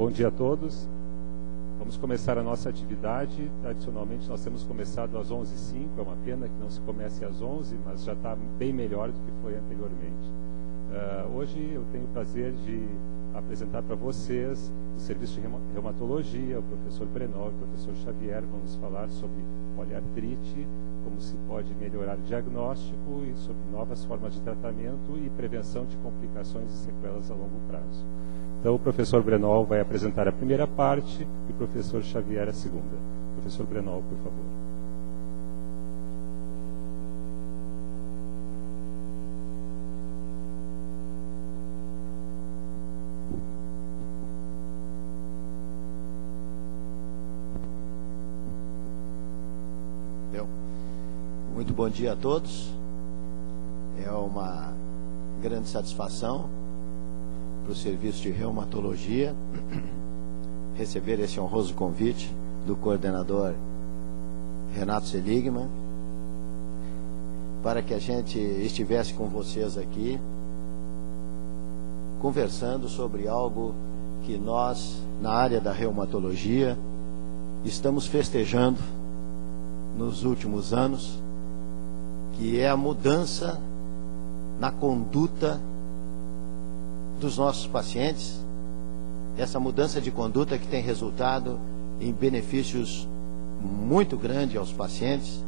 Bom dia a todos. Vamos começar a nossa atividade. Tradicionalmente nós temos começado às 11h05, é uma pena que não se comece às 11h, mas já está bem melhor do que foi anteriormente. Hoje eu tenho o prazer de apresentar para vocês o Serviço de Reumatologia, o professor Brenol e o professor Xavier. Vamos falar sobre poliartrite, como se pode melhorar o diagnóstico e sobre novas formas de tratamento e prevenção de complicações e sequelas a longo prazo. Então, o professor Brenol vai apresentar a primeira parte e o professor Xavier a segunda. Professor Brenol, por favor. Muito bom dia a todos. É uma grande satisfação para o Serviço de Reumatologia receber esse honroso convite do coordenador Renato Seligman para que a gente estivesse com vocês aqui conversando sobre algo que nós, na área da reumatologia, estamos festejando nos últimos anos, que é a mudança na conduta dos nossos pacientes, essa mudança de conduta que tem resultado em benefícios muito grandes aos pacientes,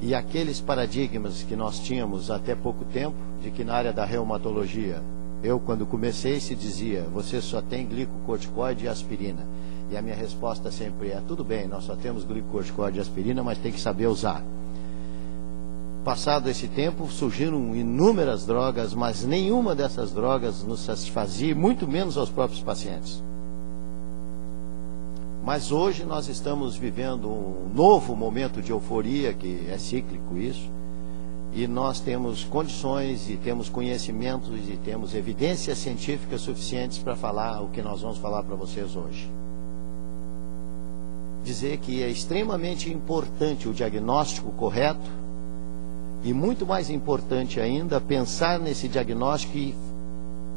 e aqueles paradigmas que nós tínhamos até pouco tempo, de que na área da reumatologia, eu quando comecei se dizia, você só tem glicocorticoide e aspirina, e a minha resposta sempre é, tudo bem, nós só temos glicocorticoide e aspirina, mas tem que saber usar. Passado esse tempo, surgiram inúmeras drogas, mas nenhuma dessas drogas nos satisfazia, muito menos aos próprios pacientes. Mas hoje nós estamos vivendo um novo momento de euforia, que é cíclico isso, e nós temos condições, e temos conhecimentos, e temos evidências científicas suficientes para falar o que nós vamos falar para vocês hoje. Dizer que é extremamente importante o diagnóstico correto, e muito mais importante ainda, pensar nesse diagnóstico e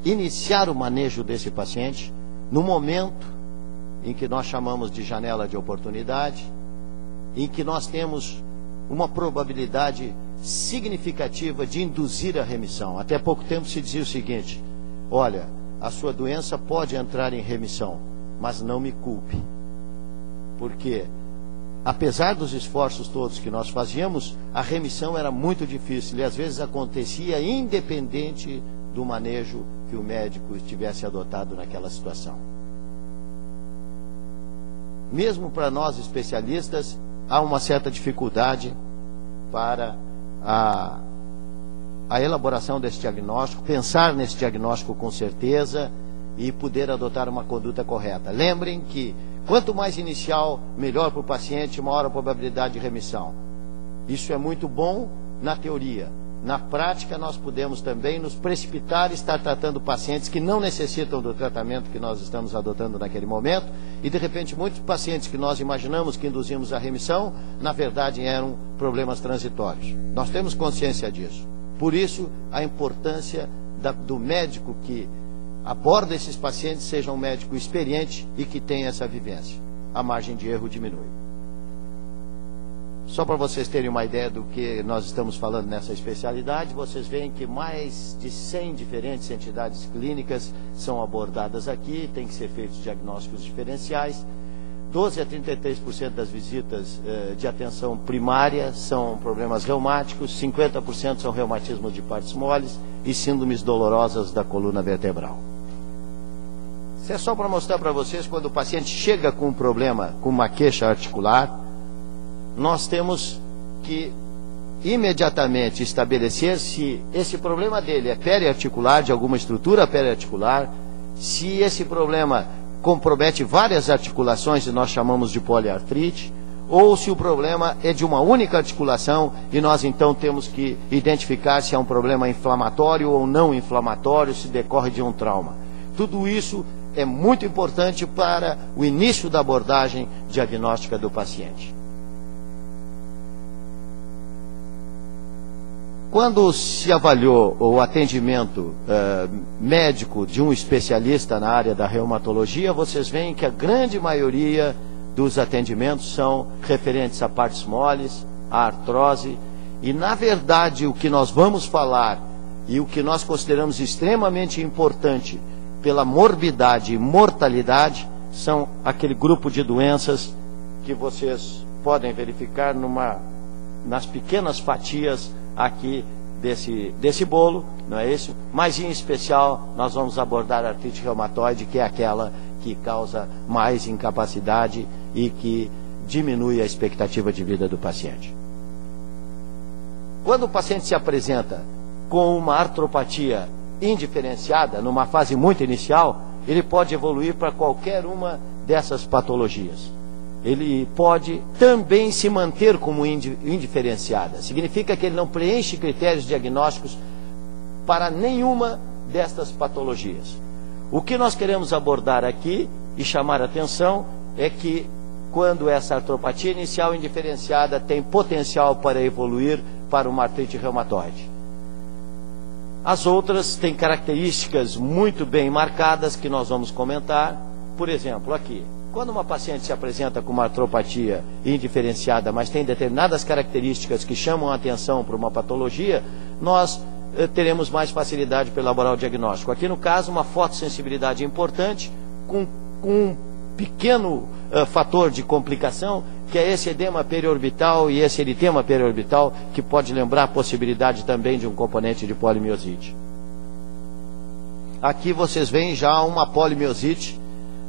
iniciar o manejo desse paciente no momento em que nós chamamos de janela de oportunidade, em que nós temos uma probabilidade significativa de induzir a remissão. Até pouco tempo se dizia o seguinte, olha, a sua doença pode entrar em remissão, mas não me culpe. Porque apesar dos esforços todos que nós fazíamos, a remissão era muito difícil e às vezes acontecia independente do manejo que o médico tivesse adotado naquela situação. Mesmo para nós especialistas, há uma certa dificuldade para a elaboração desse diagnóstico, pensar nesse diagnóstico com certeza e poder adotar uma conduta correta. Lembrem que quanto mais inicial, melhor para o paciente, maior a probabilidade de remissão. Isso é muito bom na teoria. Na prática, nós podemos também nos precipitar e estar tratando pacientes que não necessitam do tratamento que nós estamos adotando naquele momento, e de repente muitos pacientes que nós imaginamos que induzimos a remissão, na verdade eram problemas transitórios. Nós temos consciência disso. Por isso, a importância do médico que aborda esses pacientes seja um médico experiente e que tenha essa vivência. A margem de erro diminui. Só para vocês terem uma ideia do que nós estamos falando nessa especialidade, vocês veem que mais de 100 diferentes entidades clínicas são abordadas aqui, tem que ser feitos diagnósticos diferenciais. 12 a 33% das visitas de atenção primária são problemas reumáticos, 50% são reumatismos de partes moles e síndromes dolorosas da coluna vertebral. Isso é só para mostrar para vocês, quando o paciente chega com um problema, com uma queixa articular, nós temos que imediatamente estabelecer se esse problema dele é periarticular, de alguma estrutura periarticular, se esse problema compromete várias articulações e nós chamamos de poliartrite, ou se o problema é de uma única articulação e nós então temos que identificar se é um problema inflamatório ou não inflamatório, se decorre de um trauma. Tudo isso é muito importante para o início da abordagem diagnóstica do paciente. Quando se avaliou o atendimento médico de um especialista na área da reumatologia, vocês veem que a grande maioria dos atendimentos são referentes a partes moles, a artrose, e na verdade o que nós vamos falar e o que nós consideramos extremamente importante pela morbidade e mortalidade são aquele grupo de doenças que vocês podem verificar nas pequenas fatias aqui desse bolo, não é isso? Mas em especial nós vamos abordar a artrite reumatoide, que é aquela que causa mais incapacidade e que diminui a expectativa de vida do paciente. Quando o paciente se apresenta com uma artropatia indiferenciada, numa fase muito inicial, ele pode evoluir para qualquer uma dessas patologias. Ele pode também se manter como indiferenciada. Significa que ele não preenche critérios diagnósticos para nenhuma destas patologias. O que nós queremos abordar aqui e chamar a atenção é que quando essa artropatia inicial indiferenciada tem potencial para evoluir para uma artrite reumatoide. As outras têm características muito bem marcadas que nós vamos comentar. Por exemplo, aqui, quando uma paciente se apresenta com uma artropatia indiferenciada, mas tem determinadas características que chamam a atenção para uma patologia, nós teremos mais facilidade para elaborar o diagnóstico. Aqui no caso, uma fotossensibilidade importante, com um pequeno fator de complicação, que é esse edema periorbital e esse eritema periorbital, que pode lembrar a possibilidade também de um componente de polimiosite. Aqui vocês veem já uma polimiosite.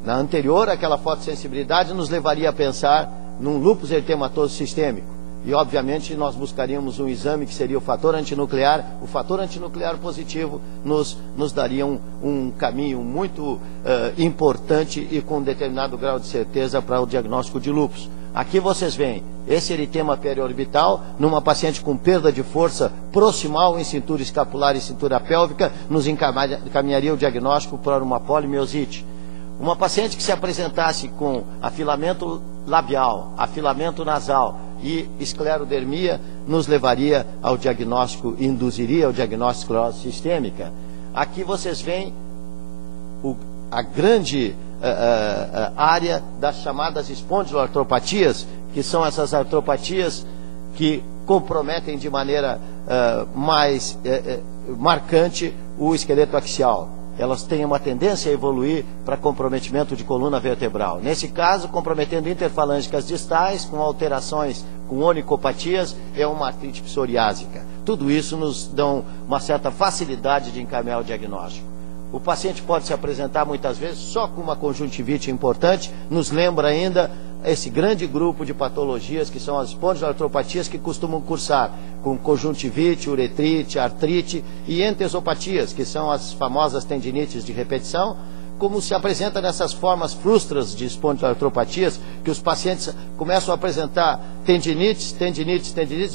Na anterior, aquela fotossensibilidade nos levaria a pensar num lúpus eritematoso sistêmico. E, obviamente, nós buscaríamos um exame que seria o fator antinuclear. O fator antinuclear positivo nos daria um caminho muito importante e com um determinado grau de certeza para o diagnóstico de lúpus. Aqui vocês veem esse eritema periorbital numa paciente com perda de força proximal em cintura escapular e cintura pélvica, nos encaminharia o diagnóstico para uma polimiosite. Uma paciente que se apresentasse com afilamento labial, afilamento nasal e esclerodermia, nos levaria ao diagnóstico, induziria ao diagnóstico de esclerose sistêmica. Aqui vocês veem a grande área das chamadas espondiloartropatias, que são essas artropatias que comprometem de maneira mais marcante o esqueleto axial. Elas têm uma tendência a evoluir para comprometimento de coluna vertebral. Nesse caso, comprometendo interfalângicas distais, com alterações, com onicopatias, é uma artrite psoriásica. Tudo isso nos dá uma certa facilidade de encaminhar o diagnóstico. O paciente pode se apresentar muitas vezes só com uma conjuntivite importante, nos lembra ainda esse grande grupo de patologias que são as espondiloartropatias que costumam cursar com conjuntivite, uretrite, artrite e entesopatias, que são as famosas tendinites de repetição, como se apresenta nessas formas frustras de espondiloartropatias, que os pacientes começam a apresentar tendinites,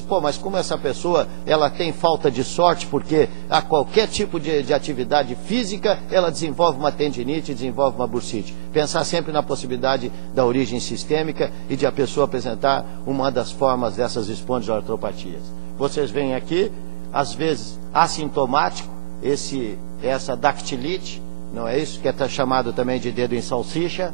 pô, mas como essa pessoa, ela tem falta de sorte, porque a qualquer tipo de atividade física, ela desenvolve uma tendinite, desenvolve uma bursite. Pensar sempre na possibilidade da origem sistêmica e de a pessoa apresentar uma das formas dessas espondiloartropatias. Vocês veem aqui, às vezes, assintomático, essa dactilite, não é isso? Que é chamado também de dedo em salsicha.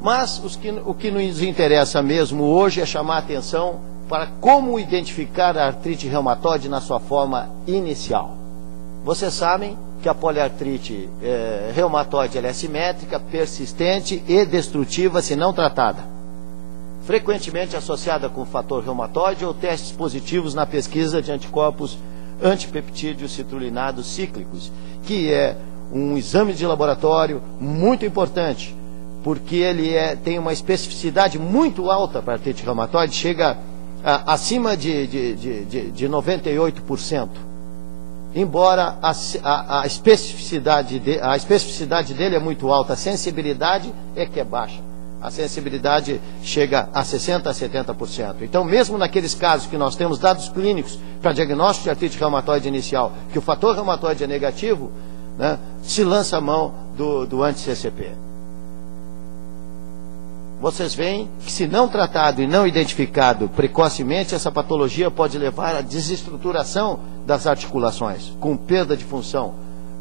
Mas o que nos interessa mesmo hoje é chamar a atenção para como identificar a artrite reumatoide na sua forma inicial. Vocês sabem que a poliartrite reumatoide ela é simétrica, persistente e destrutiva se não tratada. Frequentemente associada com o fator reumatoide ou testes positivos na pesquisa de anticorpos antipeptídeos citrulinados cíclicos, que é um exame de laboratório muito importante, porque ele tem uma especificidade muito alta para a artrite reumatoide, chega acima de 98%. Embora a especificidade dele é muito alta, a sensibilidade é que é baixa. A sensibilidade chega a 60% a 70%. Então, mesmo naqueles casos que nós temos dados clínicos para diagnóstico de artrite reumatoide inicial, que o fator reumatoide é negativo, né, se lança a mão do anti-CCP. vocês veem que, se não tratado e não identificado precocemente, essa patologia pode levar à desestruturação das articulações, com perda de função,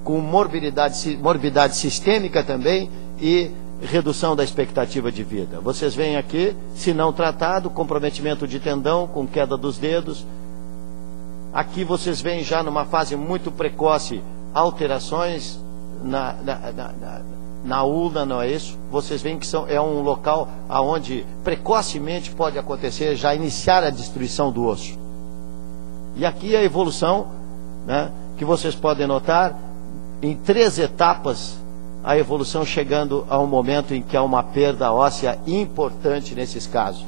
com morbidade sistêmica também e redução da expectativa de vida. Vocês veem aqui, se não tratado, comprometimento de tendão, com queda dos dedos. Aqui vocês veem já numa fase muito precoce alterações na ulna, não é isso? Vocês veem que é um local onde precocemente pode acontecer, já iniciar a destruição do osso. E aqui a evolução, né, que vocês podem notar, em 3 etapas, a evolução chegando a um momento em que há uma perda óssea importante nesses casos.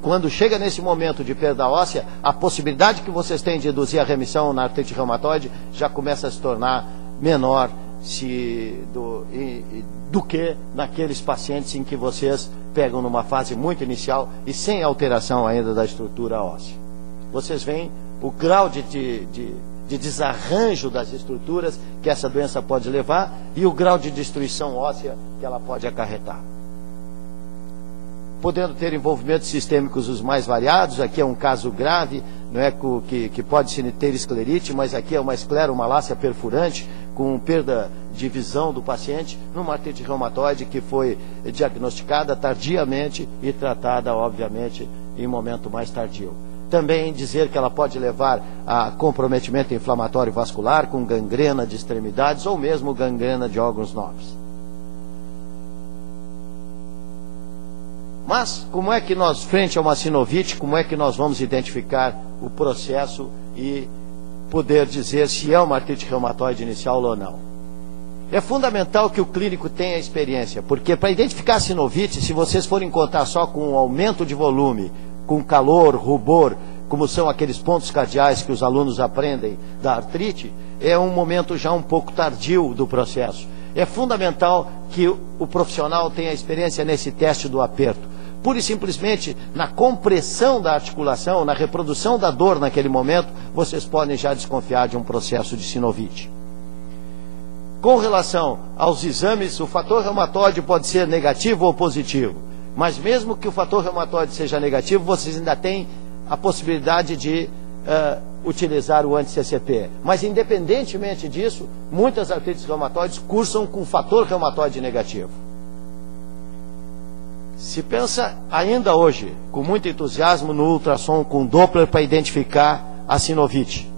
Quando chega nesse momento de perda óssea, a possibilidade que vocês têm de induzir a remissão na artrite reumatoide já começa a se tornar menor do que naqueles pacientes em que vocês pegam numa fase muito inicial e sem alteração ainda da estrutura óssea. Vocês veem o grau de desarranjo das estruturas que essa doença pode levar e o grau de destruição óssea que ela pode acarretar. Podendo ter envolvimentos sistêmicos os mais variados. Aqui é um caso grave, não é, que pode ter esclerite, mas aqui é uma escleromalácia perfurante, com perda de visão do paciente, numa artrite reumatoide que foi diagnosticada tardiamente e tratada, obviamente, em momento mais tardio. Também dizer que ela pode levar a comprometimento inflamatório vascular, com gangrena de extremidades ou mesmo gangrena de órgãos nobres. Mas, como é que nós, frente a uma sinovite, como é que nós vamos identificar o processo e poder dizer se é uma artrite reumatoide inicial ou não? É fundamental que o clínico tenha experiência, porque para identificar a sinovite, se vocês forem contar só com um aumento de volume, com calor, rubor, como são aqueles pontos cardeais que os alunos aprendem da artrite, é um momento já um pouco tardio do processo. É fundamental que o profissional tenha experiência nesse teste do aperto. Pura e simplesmente, na compressão da articulação, na reprodução da dor naquele momento, vocês podem já desconfiar de um processo de sinovite. Com relação aos exames, o fator reumatoide pode ser negativo ou positivo. Mas mesmo que o fator reumatoide seja negativo, vocês ainda têm a possibilidade de utilizar o anti-CCP. Mas independentemente disso, muitas artrites reumatoides cursam com fator reumatoide negativo. Se pensa ainda hoje, com muito entusiasmo, no ultrassom com Doppler para identificar a sinovite.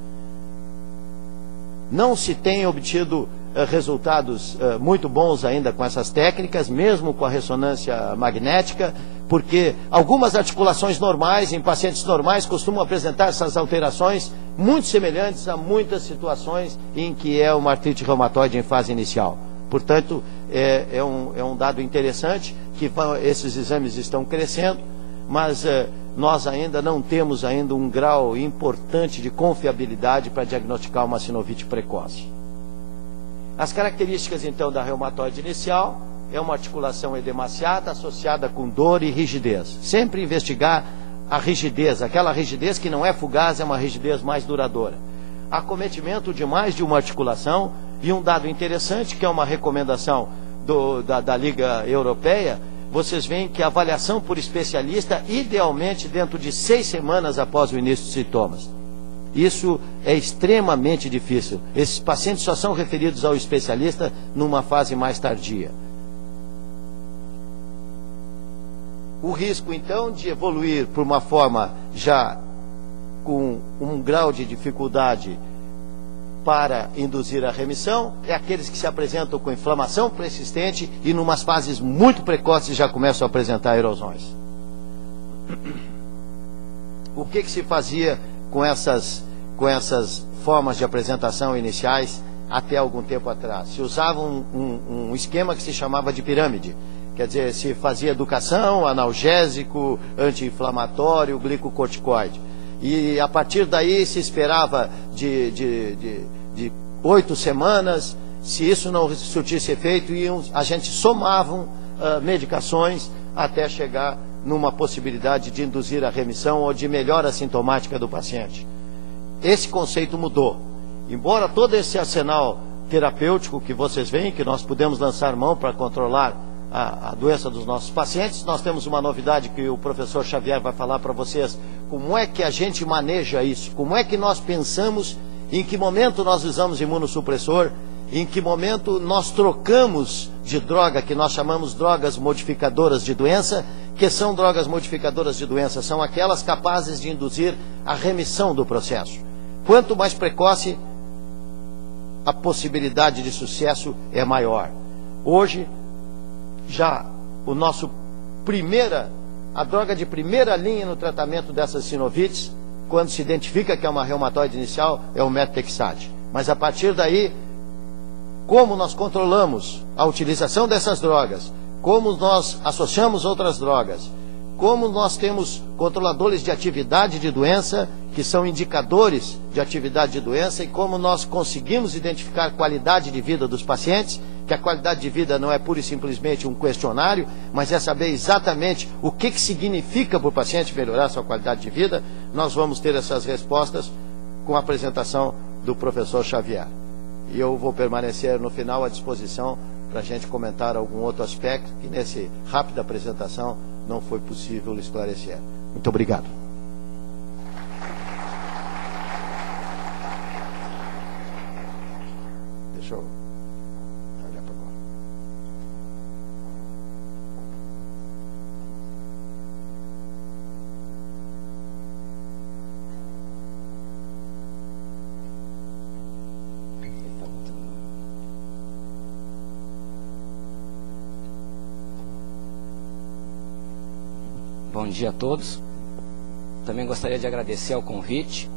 Não se tem obtido resultados muito bons ainda com essas técnicas, mesmo com a ressonância magnética, porque algumas articulações normais, em pacientes normais, costumam apresentar essas alterações muito semelhantes a muitas situações em que é uma artrite reumatoide em fase inicial. Portanto, é um dado interessante que esses exames estão crescendo, mas nós ainda não temos ainda um grau importante de confiabilidade para diagnosticar uma sinovite precoce. As características, então, da reumatoide inicial é uma articulação edemaciada associada com dor e rigidez. Sempre investigar a rigidez, aquela rigidez que não é fugaz, é uma rigidez mais duradoura. Acometimento de mais de uma articulação, e um dado interessante, que é uma recomendação da Liga Europeia, vocês veem que a avaliação por especialista, idealmente dentro de 6 semanas após o início dos sintomas. Isso é extremamente difícil. Esses pacientes só são referidos ao especialista numa fase mais tardia. O risco, então, de evoluir por uma forma já com um grau de dificuldade para induzir a remissão é aqueles que se apresentam com inflamação persistente e, numas fases muito precoces, já começam a apresentar erosões. O que se fazia com essas formas de apresentação iniciais até algum tempo atrás? Se usava um esquema que se chamava de pirâmide. Quer dizer, se fazia educação, analgésico, anti-inflamatório, glicocorticoide. E a partir daí se esperava de 8 semanas. Se isso não surtisse efeito, a gente somavam medicações até chegar numa possibilidade de induzir a remissão ou de melhora sintomática do paciente. Esse conceito mudou. Embora todo esse arsenal terapêutico que vocês veem, que nós podemos lançar mão para controlar a doença dos nossos pacientes. Nós temos uma novidade que o professor Xavier vai falar para vocês, como é que a gente maneja isso, como é que nós pensamos, em que momento nós usamos imunossupressor, em que momento nós trocamos de droga, que nós chamamos drogas modificadoras de doença. Que são drogas modificadoras de doença? São aquelas capazes de induzir a remissão do processo. Quanto mais precoce, a possibilidade de sucesso é maior. Hoje, já a droga de primeira linha no tratamento dessas sinovites, quando se identifica que é uma reumatoide inicial, é o methotrexate. Mas a partir daí, como nós controlamos a utilização dessas drogas, como nós associamos outras drogas, como nós temos controladores de atividade de doença, que são indicadores de atividade de doença, e como nós conseguimos identificar a qualidade de vida dos pacientes, que a qualidade de vida não é pura e simplesmente um questionário, mas é saber exatamente o que significa para o paciente melhorar sua qualidade de vida. Nós vamos ter essas respostas com a apresentação do professor Xavier. E eu vou permanecer no final à disposição para a gente comentar algum outro aspecto que nessa rápida apresentação não foi possível esclarecer. Muito obrigado. Deixa eu olhar para agora. Bom dia a todos. Também gostaria de agradecer ao convite,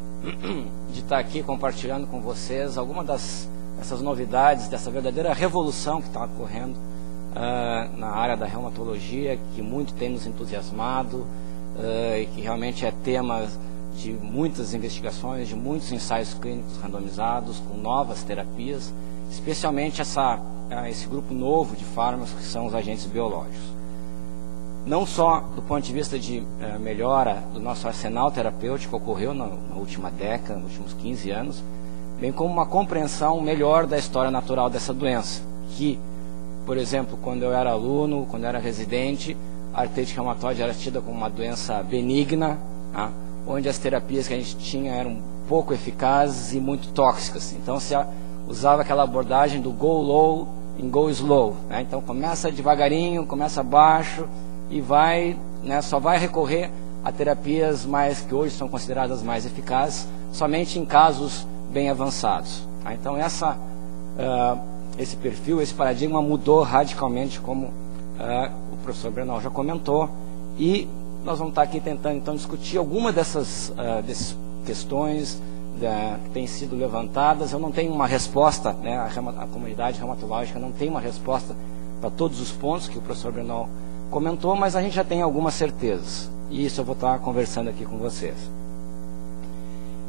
de estar aqui compartilhando com vocês algumas dessas novidades, dessa verdadeira revolução que está ocorrendo na área da reumatologia, que muito tem nos entusiasmado, e que realmente é tema de muitas investigações, de muitos ensaios clínicos randomizados, com novas terapias, especialmente esse grupo novo de fármacos que são os agentes biológicos. Não só do ponto de vista de melhora do nosso arsenal terapêutico, que ocorreu na última década, nos últimos 15 anos, bem como uma compreensão melhor da história natural dessa doença, que, por exemplo, quando eu era aluno, quando eu era residente, a artrite reumatoide era tida como uma doença benigna, tá? Onde as terapias que a gente tinha eram pouco eficazes e muito tóxicas. Então se usava aquela abordagem do go low and go slow, né? Então começa devagarinho, começa baixo, e só vai recorrer a terapias que hoje são consideradas mais eficazes, somente em casos bem avançados. Tá? Então esse perfil, esse paradigma mudou radicalmente, como o professor Brenal já comentou, e nós vamos estar aqui tentando então discutir algumas dessas questões que têm sido levantadas. Eu não tenho uma resposta, né? A comunidade reumatológica não tem uma resposta para todos os pontos que o professor Brenal comentou, mas a gente já tem algumas certezas, e isso eu vou estar conversando aqui com vocês.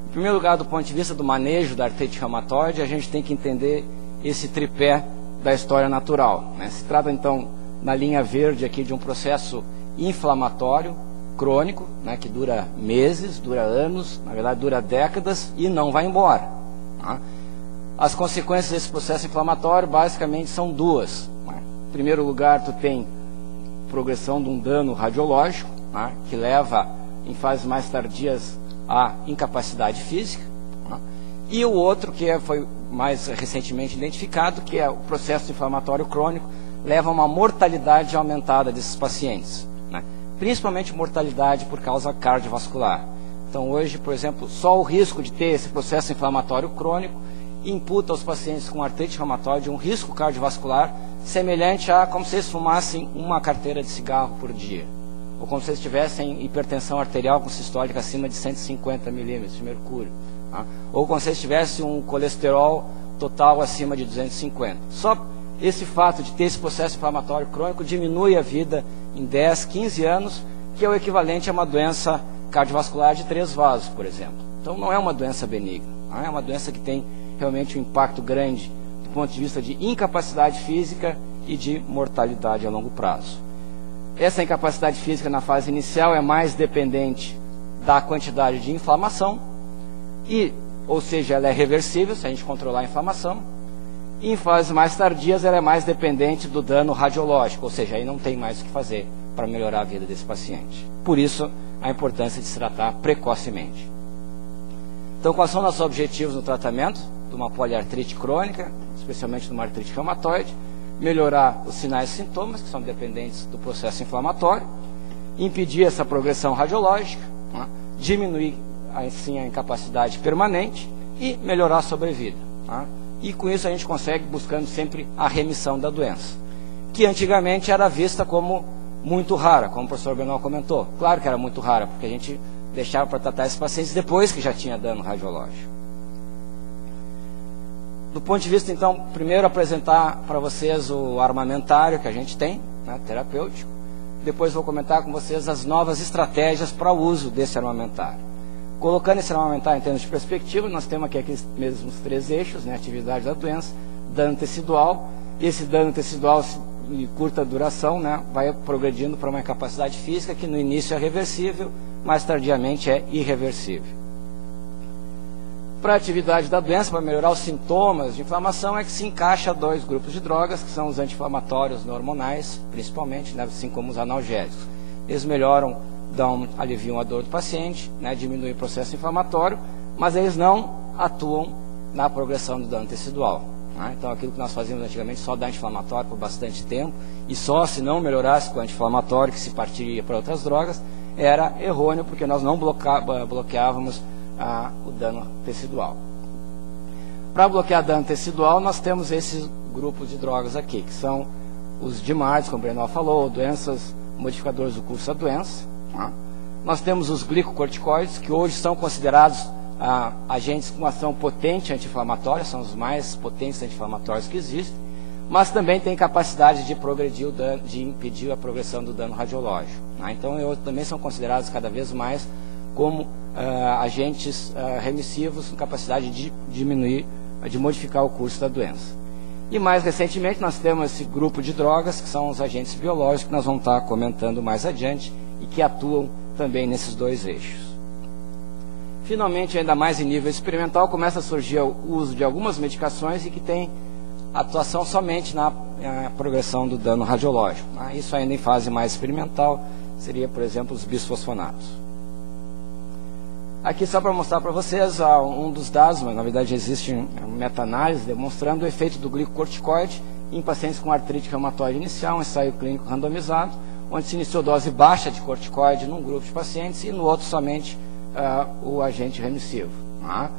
Em primeiro lugar, do ponto de vista do manejo da artrite reumatoide, a gente tem que entender esse tripé da história natural, né? Se trata então, na linha verde aqui, de um processo inflamatório crônico, né, que dura meses, dura anos, na verdade dura décadas e não vai embora, tá? As consequências desse processo inflamatório basicamente são duas, né? Em primeiro lugar, tu tem progressão de um dano radiológico, né, que leva em fases mais tardias à incapacidade física, né? E o outro, que foi mais recentemente identificado, que é o processo inflamatório crônico, leva a uma mortalidade aumentada desses pacientes, né? Principalmente mortalidade por causa cardiovascular. Então hoje, por exemplo, só o risco de ter esse processo inflamatório crônico imputa aos pacientes com artrite reumatoide um risco cardiovascular semelhante a como se eles fumassem uma carteira de cigarro por dia, ou como se eles tivessem hipertensão arterial com sistólica acima de 150 milímetros de mercúrio, tá? Ou como se eles tivessem um colesterol total acima de 250. Só esse fato de ter esse processo inflamatório crônico diminui a vida em 10, 15 anos, que é o equivalente a uma doença cardiovascular de 3 vasos, por exemplo. Então não é uma doença benigna, tá? É uma doença que tem realmente um impacto grande do ponto de vista de incapacidade física e de mortalidade a longo prazo. Essa incapacidade física na fase inicial é mais dependente da quantidade de inflamação, ou seja, ela é reversível se a gente controlar a inflamação, E em fases mais tardias, ela é mais dependente do dano radiológico, ou seja, aí não tem mais o que fazer para melhorar a vida desse paciente. Por isso, a importância de se tratar precocemente. Então, quais são nossos objetivos no tratamento de uma poliartrite crônica, especialmente de uma artrite reumatoide? Melhorar os sinais e sintomas, que são dependentes do processo inflamatório, impedir essa progressão radiológica, né? Diminuir, assim, a incapacidade permanente e melhorar a sobrevida. Né? E com isso a gente consegue buscando sempre a remissão da doença, que antigamente era vista como muito rara, como o professor Bernal comentou. Claro que era muito rara, porque a gente deixava para tratar esses pacientes depois que já tinha dano radiológico. Do ponto de vista, então, primeiro apresentar para vocês o armamentário que a gente tem, né, terapêutico. Depois vou comentar com vocês as novas estratégias para o uso desse armamentário. Colocando esse armamentário em termos de perspectiva, nós temos aqui aqueles mesmos 3 eixos, né, atividade da doença, dano tecidual. Esse dano tecidual de curta duração, né, vai progredindo para uma incapacidade física que no início é reversível, mais tardiamente é irreversível. Para a atividade da doença, para melhorar os sintomas de inflamação, é que se encaixa 2 grupos de drogas, que são os anti-inflamatórios não hormonais, principalmente, né, assim como os analgésicos. Eles melhoram, aliviam a dor do paciente, né, diminuem o processo inflamatório, mas eles não atuam na progressão do dano tecidual. Né? Então, aquilo que nós fazíamos antigamente, só dar anti-inflamatório por bastante tempo, e só se não melhorasse com o anti-inflamatório, que se partiria para outras drogas, era errôneo, porque nós não bloqueávamos o dano tecidual. Para bloquear dano tecidual, nós temos esses grupos de drogas aqui, que são os DMARDs, como o Brenal falou, doenças modificadores do curso da doença. Tá? Nós temos os glicocorticoides, que hoje são considerados agentes com ação potente anti-inflamatória, são os mais potentes anti-inflamatórios que existem, mas também têm capacidade de progredir o dano, de impedir a progressão do dano radiológico. Tá? Então, também são considerados cada vez mais como agentes remissivos com capacidade de diminuir, de modificar o curso da doença. E mais recentemente nós temos esse grupo de drogas, que são os agentes biológicos, que nós vamos estar comentando mais adiante, e que atuam também nesses 2 eixos. Finalmente, ainda mais em nível experimental, começa a surgir o uso de algumas medicações e que tem atuação somente na progressão do dano radiológico. Tá? Isso ainda em fase mais experimental, seria, por exemplo, os bisfosfonatos. Aqui só para mostrar para vocês um dos dados, mas na verdade existe uma meta-análise demonstrando o efeito do glicocorticoide em pacientes com artrite reumatoide inicial, um ensaio clínico randomizado, onde se iniciou dose baixa de corticoide num grupo de pacientes e no outro somente o agente remissivo. Tá?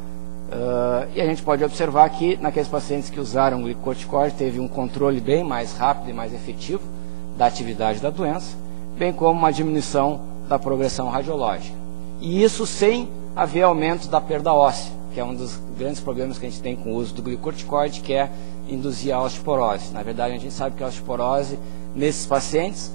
E a gente pode observar que naqueles pacientes que usaram o glicocorticoide teve um controle bem mais rápido e mais efetivo da atividade da doença, bem como uma diminuição da progressão radiológica. E isso sem haver aumento da perda óssea, que é um dos grandes problemas que a gente tem com o uso do glicocorticoide, que é induzir a osteoporose. Na verdade, a gente sabe que a osteoporose, nesses pacientes,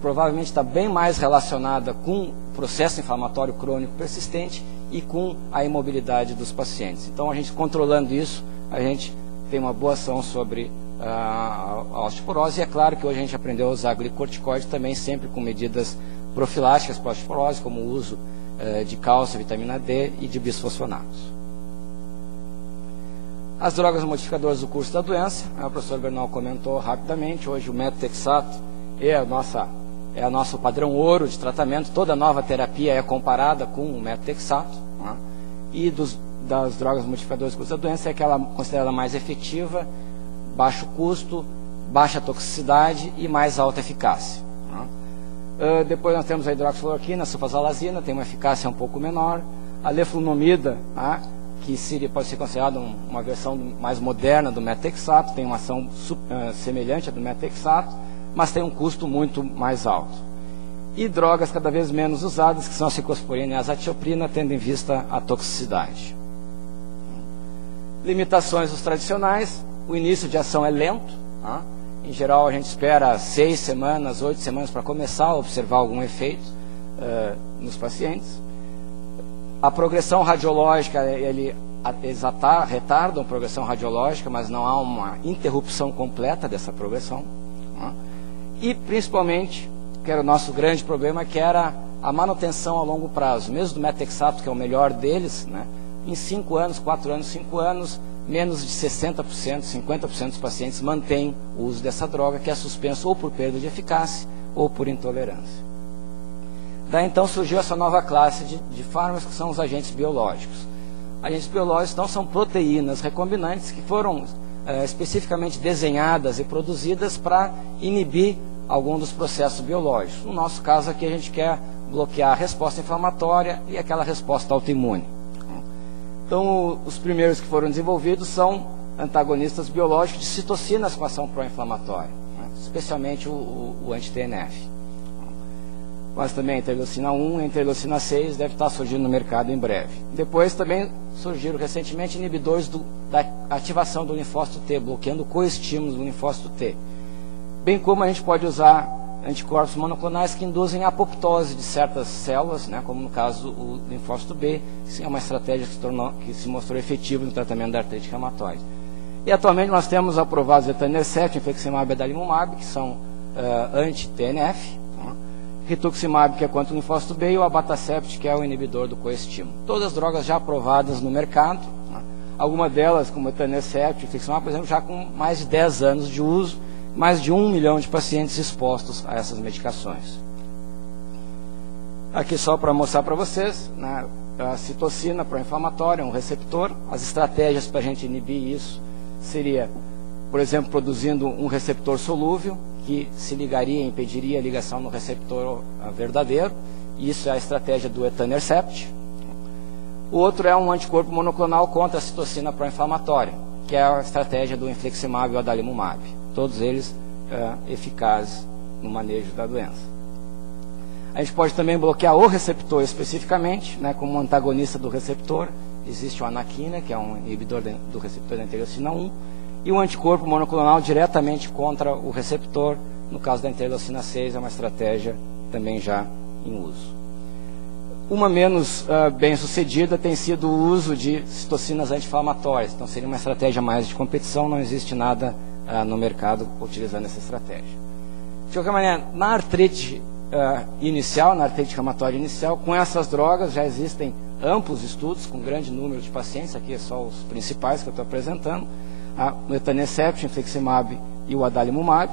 provavelmente está bem mais relacionada com o processo inflamatório crônico persistente e com a imobilidade dos pacientes. Então, a gente controlando isso, a gente tem uma boa ação sobre a osteoporose. E é claro que hoje a gente aprendeu a usar glicocorticoide também sempre com medidas profiláticas para a osteoporose, como o uso de cálcio, vitamina D e de bisfosfonatos. As drogas modificadoras do curso da doença, o professor Bernal comentou rapidamente, hoje o metotrexato é o nosso padrão ouro de tratamento, toda nova terapia é comparada com o metotrexato, né? E das drogas modificadoras do curso da doença é aquela considerada mais efetiva, baixo custo, baixa toxicidade e mais alta eficácia. Né? Depois nós temos a hidroxicloroquina, a sulfasalazina, tem uma eficácia um pouco menor. A leflunomida, que pode ser considerada uma versão mais moderna do metotrexato, tem uma ação semelhante à do metotrexato, mas tem um custo muito mais alto. E drogas cada vez menos usadas, que são a ciclosporina e a azatioprina, tendo em vista a toxicidade. Limitações dos tradicionais, o início de ação é lento, em geral, a gente espera 6 semanas, 8 semanas para começar a observar algum efeito nos pacientes. A progressão radiológica, eles retardam a progressão radiológica, mas não há uma interrupção completa dessa progressão. E, principalmente, que era o nosso grande problema, que era a manutenção a longo prazo. Mesmo do metotrexato, que é o melhor deles, né, em 5 anos, 4 anos, 5 anos, menos de 60%, 50% dos pacientes mantêm o uso dessa droga, que é suspenso ou por perda de eficácia ou por intolerância. Daí então surgiu essa nova classe de fármacos, que são os agentes biológicos. Agentes biológicos, então, são proteínas recombinantes que foram especificamente desenhadas e produzidas para inibir algum dos processos biológicos. No nosso caso aqui, a gente quer bloquear a resposta inflamatória e aquela resposta autoimune. Então, os primeiros que foram desenvolvidos são antagonistas biológicos de citocinas com ação pró-inflamatória, né? Especialmente o anti-TNF. Mas também a interleucina 1 e a interleucina 6 deve estar surgindo no mercado em breve. Depois também surgiram recentemente inibidores da ativação do linfócito T, bloqueando coestímulos do linfócito T. Bem como a gente pode usar anticorpos monoclonais que induzem a apoptose de certas células, né, como no caso o linfócito B, que é uma estratégia que se mostrou efetiva no tratamento da artrite reumatoide. E atualmente nós temos aprovados etanercept, infliximab e adalimumab, que são anti-TNF, rituximab, que é contra o linfócito B, e o abatacept, que é o inibidor do coestímulo. Todas as drogas já aprovadas no mercado, né? Algumas delas, como etanercept, infliximab, por exemplo, já com mais de 10 anos de uso, mais de 1 milhão de pacientes expostos a essas medicações. Aqui só para mostrar para vocês, né, a citocina pró-inflamatória, um receptor. As estratégias para a gente inibir isso seria, por exemplo, produzindo um receptor solúvel, que se ligaria e impediria a ligação no receptor verdadeiro. Isso é a estratégia do etanercept. O outro é um anticorpo monoclonal contra a citocina pró-inflamatória, que é a estratégia do infliximab e o adalimumab. Todos eles eficazes no manejo da doença. A gente pode também bloquear o receptor especificamente, né, como antagonista do receptor. Existe o anaquina, que é um inibidor do receptor da interleucina 1, e um anticorpo monoclonal diretamente contra o receptor. No caso da interleucina 6, é uma estratégia também já em uso. Uma menos bem sucedida tem sido o uso de citocinas anti-inflamatórias. Então seria uma estratégia mais de competição, não existe nada no mercado utilizando essa estratégia. De qualquer maneira, na artrite inicial, na artrite reumatoide inicial, com essas drogas já existem amplos estudos, com grande número de pacientes, aqui é só os principais que eu estou apresentando, o etanercept, infliximab e o adalimumab,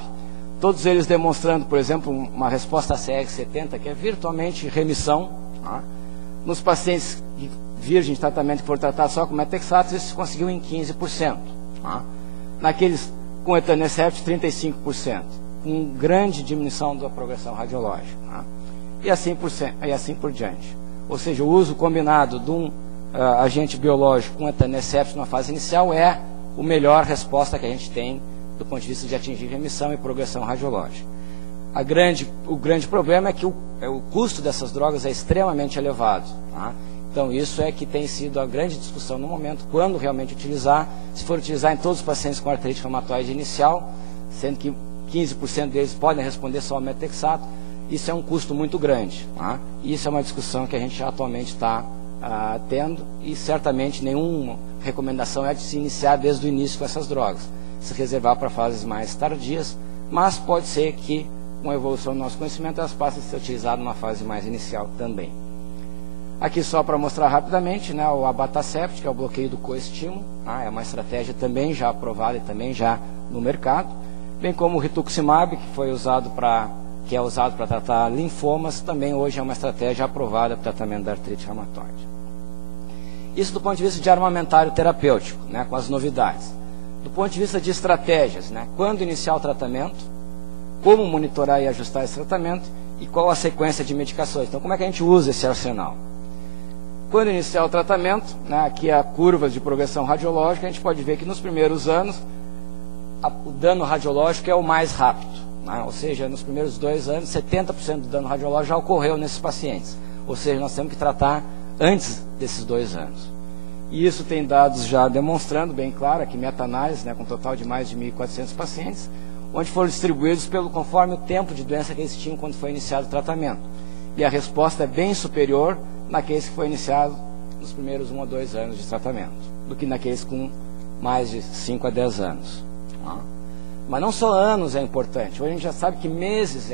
todos eles demonstrando, por exemplo, uma resposta CX70, que é virtualmente remissão. Nos pacientes virgens de tratamento que foram tratados só com metexato, isso se conseguiu em 15%. Naqueles com etanercept, 35%, com grande diminuição da progressão radiológica. E assim por diante. Ou seja, o uso combinado de um agente biológico com etanercept na fase inicial é a melhor resposta que a gente tem do ponto de vista de atingir remissão e progressão radiológica. O grande problema é que o custo dessas drogas é extremamente elevado. Então, isso é que tem sido a grande discussão no momento, quando realmente utilizar. Se for utilizar em todos os pacientes com artrite reumatoide inicial, sendo que 15% deles podem responder só ao metexato, isso é um custo muito grande. Isso é uma discussão que a gente atualmente está tendo, e certamente nenhuma recomendação é de se iniciar desde o início com essas drogas, se reservar para fases mais tardias, mas pode ser que, com a evolução do nosso conhecimento, elas passem a ser utilizadas numa fase mais inicial também. Aqui só para mostrar rapidamente, né, o abatacept, que é o bloqueio do coestímulo, é uma estratégia também já aprovada e também já no mercado, bem como o rituximab, que é usado para tratar linfomas, também hoje é uma estratégia aprovada para o tratamento da artrite reumatoide. Isso do ponto de vista de armamentário terapêutico, né, com as novidades. Do ponto de vista de estratégias, né, quando iniciar o tratamento, como monitorar e ajustar esse tratamento e qual a sequência de medicações. Então, como é que a gente usa esse arsenal? Quando iniciar o tratamento, né, aqui a curva de progressão radiológica, a gente pode ver que nos primeiros anos o dano radiológico é o mais rápido. Né? Ou seja, nos primeiros 2 anos, 70% do dano radiológico já ocorreu nesses pacientes. Ou seja, nós temos que tratar antes desses 2 anos. E isso tem dados já demonstrando, bem claro, aqui meta-análise, né, com um total de mais de 1.400 pacientes, onde foram distribuídos conforme o tempo de doença que eles tinham quando foi iniciado o tratamento. E a resposta é bem superior naqueles que foi iniciado nos primeiros 1 ou 2 anos de tratamento, do que naqueles com mais de 5 a 10 anos. Mas não só anos é importante, hoje a gente já sabe que meses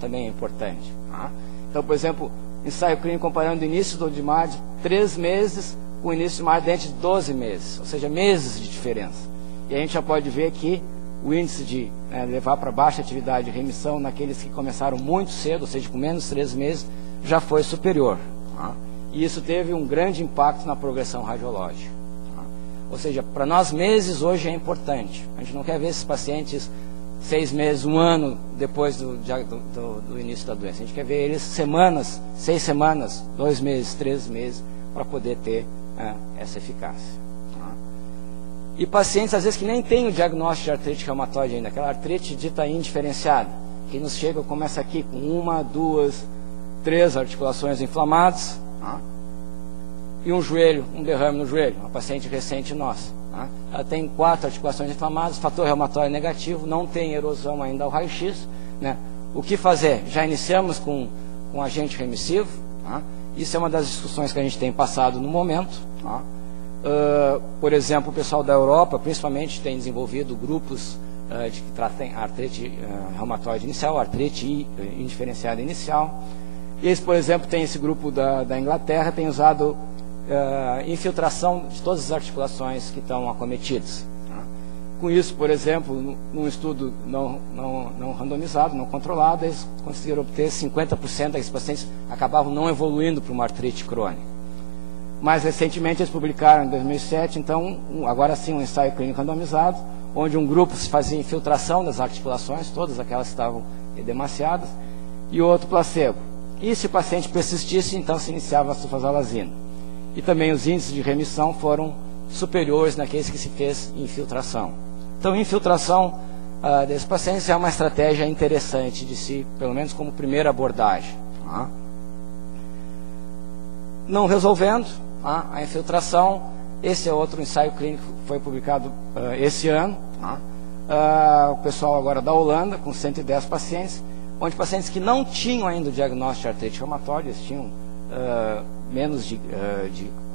também é importante. Então, por exemplo, ensaio clínico comparando o início do Odimad, 3 meses com início de uma ardente de 12 meses, ou seja, meses de diferença. E a gente já pode ver que o índice de levar para baixa atividade e remissão naqueles que começaram muito cedo, ou seja, com menos de 3 meses, já foi superior. Tá? E isso teve um grande impacto na progressão radiológica. Tá? Ou seja, para nós meses hoje é importante. A gente não quer ver esses pacientes 6 meses, 1 ano depois do início da doença. A gente quer ver eles semanas, 6 semanas, 2 meses, 3 meses, para poder ter essa eficácia. E pacientes, às vezes, que nem têm o diagnóstico de artrite reumatoide ainda, aquela artrite dita indiferenciada, que nos chega, começa aqui com 1, 2, 3 articulações inflamadas, e um joelho, um derrame no joelho, uma paciente recente nossa. Ela tem 4 articulações inflamadas, fator reumatoide negativo, não tem erosão ainda ao raio-x. O que fazer? Já iniciamos com agente remissivo. Isso é uma das discussões que a gente tem passado no momento. Por exemplo, o pessoal da Europa, principalmente, tem desenvolvido grupos que tratem artrite reumatoide inicial, artrite indiferenciada inicial. Eles, por exemplo, tem esse grupo da Inglaterra, tem usado infiltração de todas as articulações que estão acometidas. Com isso, por exemplo, num estudo não randomizado, não controlado, eles conseguiram obter 50% desses pacientes acabavam não evoluindo para uma artrite crônica. Mais recentemente, eles publicaram em 2007, então, agora sim, um ensaio clínico randomizado, onde um grupo se fazia infiltração das articulações, todas aquelas que estavam edemaciadas, e outro placebo. E se o paciente persistisse, então se iniciava a sulfasalazina. E também os índices de remissão foram superiores naqueles que se fez infiltração. Então, infiltração desses pacientes é uma estratégia interessante de se, pelo menos como primeira abordagem. Não resolvendo a infiltração, esse é outro ensaio clínico que foi publicado esse ano. O pessoal agora da Holanda, com 110 pacientes, onde pacientes que não tinham ainda o diagnóstico de artrite reumatoide, eles tinham menos de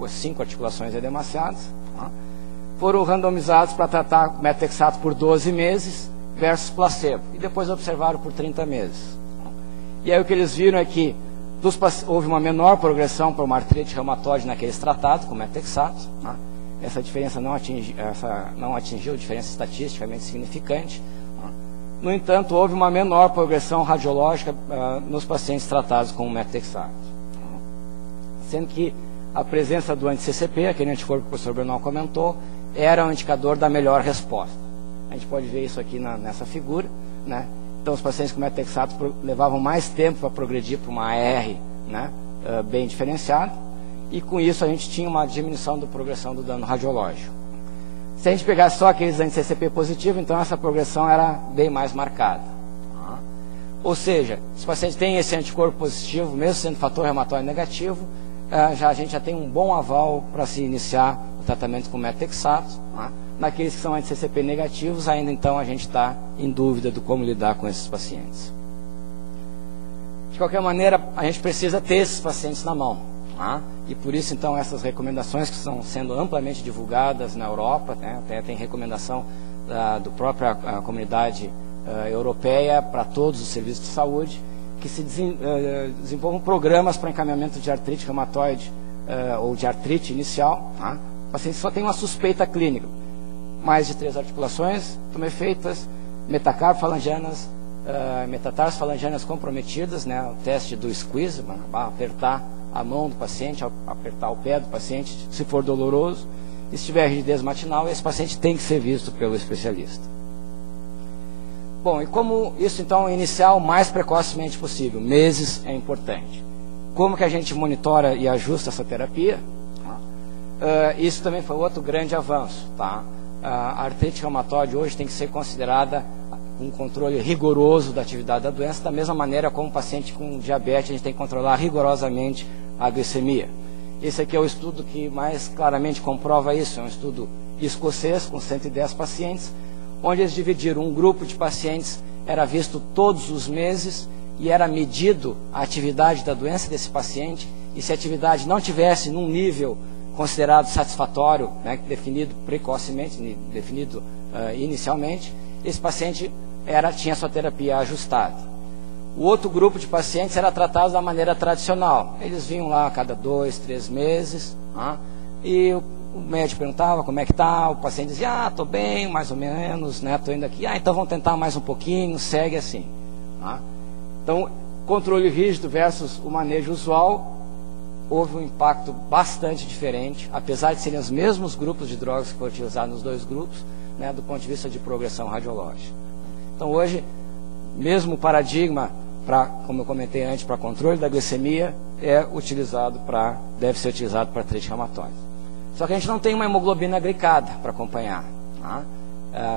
5 articulações edemaciadas, foram randomizados para tratar metexato por 12 meses versus placebo, e depois observaram por 30 meses. E aí o que eles viram é que houve uma menor progressão para uma artrite reumatoide naqueles tratados, com metexato. Essa diferença não atingiu diferença estatisticamente significante. No entanto, houve uma menor progressão radiológica nos pacientes tratados com metexato. Sendo que a presença do anti-CCP, aquele anticorpo que o professor Bernal comentou, era um indicador da melhor resposta. A gente pode ver isso aqui nessa figura, Então, os pacientes com metexato levavam mais tempo para progredir para uma AR bem diferenciada, e com isso a gente tinha uma diminuição da progressão do dano radiológico. Se a gente pegasse só aqueles anti-CCP positivos, então essa progressão era bem mais marcada. Ou seja, se o paciente tem esse anticorpo positivo, mesmo sendo fator reumatoide negativo, a gente já tem um bom aval para se iniciar o tratamento com metexato. Naqueles que são anti-CCP negativos, ainda então a gente está em dúvida de como lidar com esses pacientes. De qualquer maneira, a gente precisa ter esses pacientes na mão. E por isso, então, essas recomendações que estão sendo amplamente divulgadas na Europa, até tem recomendação da própria comunidade europeia para todos os serviços de saúde, que se desenvolvam programas para encaminhamento de artrite reumatoide ou de artrite inicial. O paciente só tem uma suspeita clínica. Mais de 3 articulações tumefeitas, metacarpofalangianas, metatarsofalangianas comprometidas, o teste do squeeze, apertar a mão do paciente, apertar o pé do paciente, se for doloroso. E se tiver rigidez matinal, esse paciente tem que ser visto pelo especialista. Bom, e como isso então iniciar o mais precocemente possível? Meses é importante. Como que a gente monitora e ajusta essa terapia? Isso também foi outro grande avanço. A artrite reumatoide hoje tem que ser considerada um controle rigoroso da atividade da doença, da mesma maneira como o paciente com diabetes, a gente tem que controlar rigorosamente a glicemia. Esse aqui é o estudo que mais claramente comprova isso. É um estudo escocês com 110 pacientes, onde eles dividiram um grupo de pacientes, era visto todos os meses e era medido a atividade da doença desse paciente, e se a atividade não tivesse num nível considerado satisfatório, definido precocemente, definido inicialmente, esse paciente tinha sua terapia ajustada. O outro grupo de pacientes era tratado da maneira tradicional. Eles vinham lá a cada 2, 3 meses, e o médico perguntava como é que está, o paciente dizia, estou bem, mais ou menos, né, estou indo aqui, então vamos tentar mais um pouquinho, segue assim. Tá? Então, controle rígido versus o manejo usual, houve um impacto bastante diferente, apesar de serem os mesmos grupos de drogas que foram utilizados nos dois grupos, né, do ponto de vista de progressão radiológica. Então, hoje, mesmo o paradigma, como eu comentei antes, para controle da glicemia, deve ser utilizado para artrite reumatoide. Só que a gente não tem uma hemoglobina glicada para acompanhar. Tá?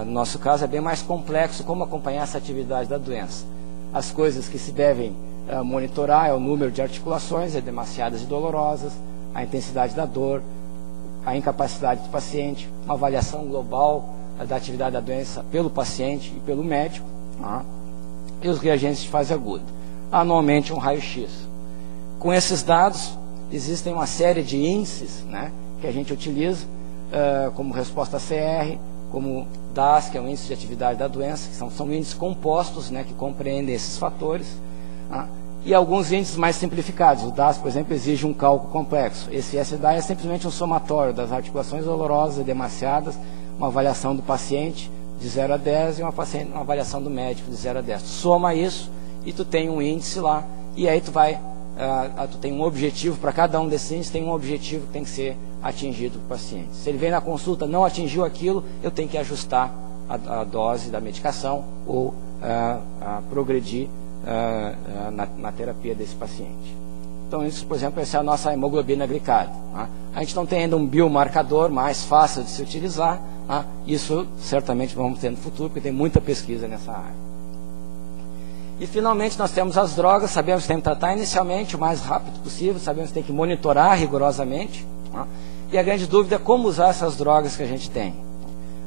No nosso caso é bem mais complexo como acompanhar essa atividade da doença. As coisas que se devem monitorar é o número de articulações edemaciadas e dolorosas, a intensidade da dor, a incapacidade do paciente, uma avaliação global da atividade da doença pelo paciente e pelo médico, tá? E os reagentes de fase aguda. Anualmente um raio-x. Com esses dados, existem uma série de índices, né, que a gente utiliza, como resposta CR, como DAS, que é o índice de atividade da doença, que são índices compostos, né, que compreendem esses fatores, tá? E alguns índices mais simplificados. O DAS, por exemplo, exige um cálculo complexo. Esse SDA é simplesmente um somatório das articulações dolorosas e demasiadas, uma avaliação do paciente de 0 a 10 e uma avaliação do médico de 0 a 10. Tu soma isso e tu tem um índice lá, e aí tu tem um objetivo, para cada um desses índices tem um objetivo que tem que ser atingido para o paciente. Se ele vem na consulta, não atingiu aquilo, eu tenho que ajustar a dose da medicação ou progredir na terapia desse paciente. Então, isso, por exemplo, essa é a nossa hemoglobina glicada. Tá? A gente não tem ainda um biomarcador mais fácil de se utilizar. Tá? Isso, certamente, vamos ter no futuro, porque tem muita pesquisa nessa área. E, finalmente, nós temos as drogas. Sabemos que tem que tratar inicialmente o mais rápido possível. Sabemos que tem que monitorar rigorosamente. Tá? E a grande dúvida é como usar essas drogas que a gente tem.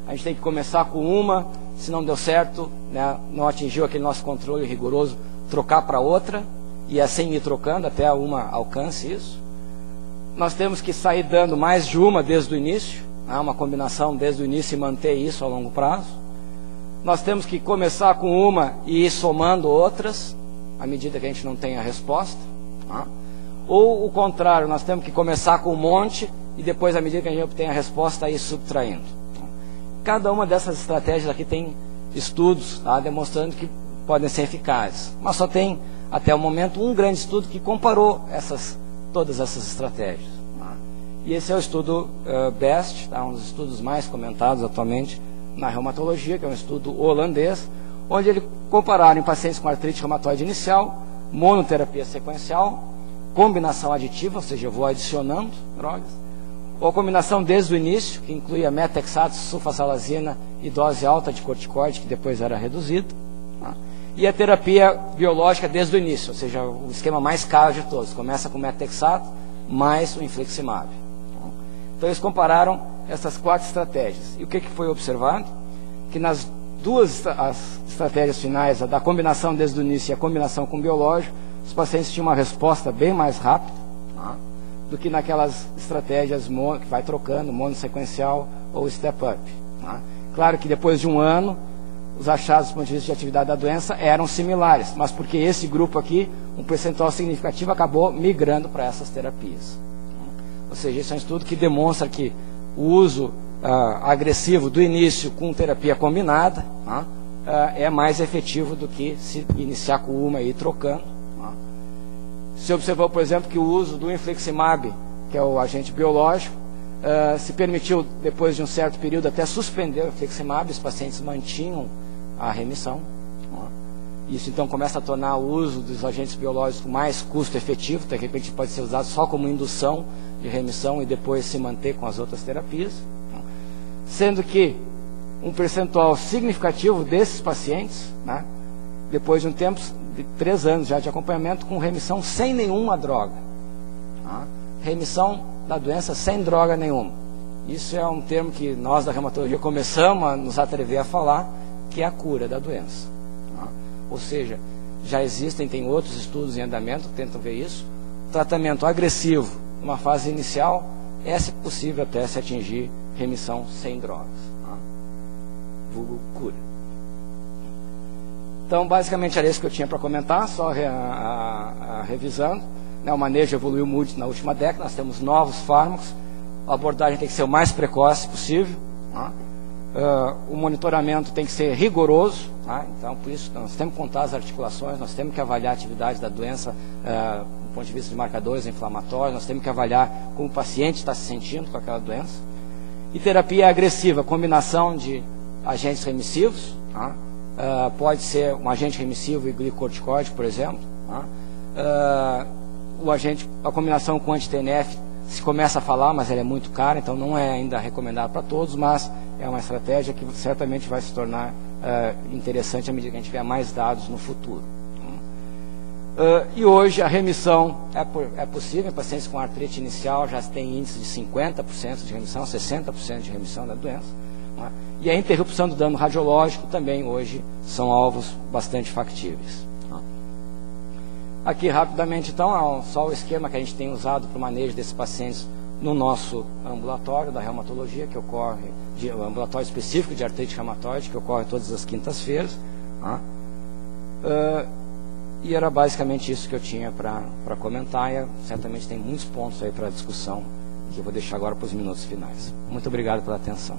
A gente tem que começar com uma, se não deu certo, né, não atingiu aquele nosso controle rigoroso, trocar para outra, e assim ir trocando até uma alcance isso. Nós temos que sair dando mais de uma desde o início, né, uma combinação desde o início e manter isso a longo prazo. Nós temos que começar com uma e ir somando outras, à medida que a gente não tem a resposta. Tá? Ou o contrário, nós temos que começar com um monte e depois, à medida que a gente obtém a resposta, ir subtraindo. Cada uma dessas estratégias aqui tem estudos, tá, demonstrando que podem ser eficazes. Mas só tem, até o momento, um grande estudo que comparou todas essas estratégias. Tá? E esse é o estudo BEST, tá, um dos estudos mais comentados atualmente na reumatologia, que é um estudo holandês, onde ele compararam em pacientes com artrite reumatoide inicial, monoterapia sequencial, combinação aditiva, ou seja, eu vou adicionando drogas, ou a combinação desde o início, que incluía metexato, sulfasalazina e dose alta de corticoide, que depois era reduzida, tá? E a terapia biológica desde o início, ou seja, o esquema mais caro de todos, começa com metexato mais o infliximab. Tá? Então eles compararam essas 4 estratégias. E o que foi observado? Que nas duas as estratégias finais, a da combinação desde o início e a combinação com biológico, os pacientes tinham uma resposta bem mais rápida, tá, do que naquelas estratégias que vai trocando, monossequencial ou step-up. Tá? Claro que depois de um ano, os achados do ponto de vista de atividade da doença eram similares, mas porque esse grupo aqui, um percentual significativo, acabou migrando para essas terapias. Ou seja, esse é um estudo que demonstra que o uso agressivo do início com terapia combinada, tá, é mais efetivo do que se iniciar com uma e ir trocando. Tá. Se observou, por exemplo, que o uso do infliximab, que é o agente biológico, se permitiu, depois de um certo período, até suspender o infliximab, os pacientes mantinham a remissão. Tá. Isso, então, começa a tornar o uso dos agentes biológicos mais custo-efetivo, de repente pode ser usado só como indução de remissão e depois se manter com as outras terapias. Sendo que um percentual significativo desses pacientes, né, depois de um tempo, de 3 anos já de acompanhamento, com remissão sem nenhuma droga. Tá? Remissão da doença sem droga nenhuma. Isso é um termo que nós da reumatologia começamos a nos atrever a falar, que é a cura da doença. Tá? Ou seja, já tem outros estudos em andamento que tentam ver isso. Tratamento agressivo, numa fase inicial, é, se possível, até se atingir remissão sem drogas. Tá? Vulgo cura. Então, basicamente, era isso que eu tinha para comentar, só revisando. Né, o manejo evoluiu muito na última década, nós temos novos fármacos, a abordagem tem que ser o mais precoce possível, tá? O monitoramento tem que ser rigoroso, tá? Então, por isso, nós temos que contar as articulações, nós temos que avaliar a atividade da doença do ponto de vista de marcadores inflamatórios, nós temos que avaliar como o paciente está se sentindo com aquela doença. E terapia agressiva, combinação de agentes remissivos, tá? Pode ser um agente remissivo e glicocorticoide, por exemplo, tá? A combinação com anti-TNF se começa a falar, mas ela é muito cara, então não é ainda recomendado para todos, mas é uma estratégia que certamente vai se tornar interessante à medida que a gente tiver mais dados no futuro. E hoje a remissão é possível, em pacientes com artrite inicial já tem índice de 50% de remissão, 60% de remissão da doença. Tá? E a interrupção do dano radiológico também hoje são alvos bastante factíveis. Tá? Aqui rapidamente então, é só o esquema que a gente tem usado para o manejo desses pacientes no nosso ambulatório da reumatologia, que ocorre, ambulatório específico de artrite reumatoide, que ocorre todas as quintas-feiras. Tá? E era basicamente isso que eu tinha para comentar, e certamente tem muitos pontos aí para discussão, que eu vou deixar agora para os minutos finais. Muito obrigado pela atenção.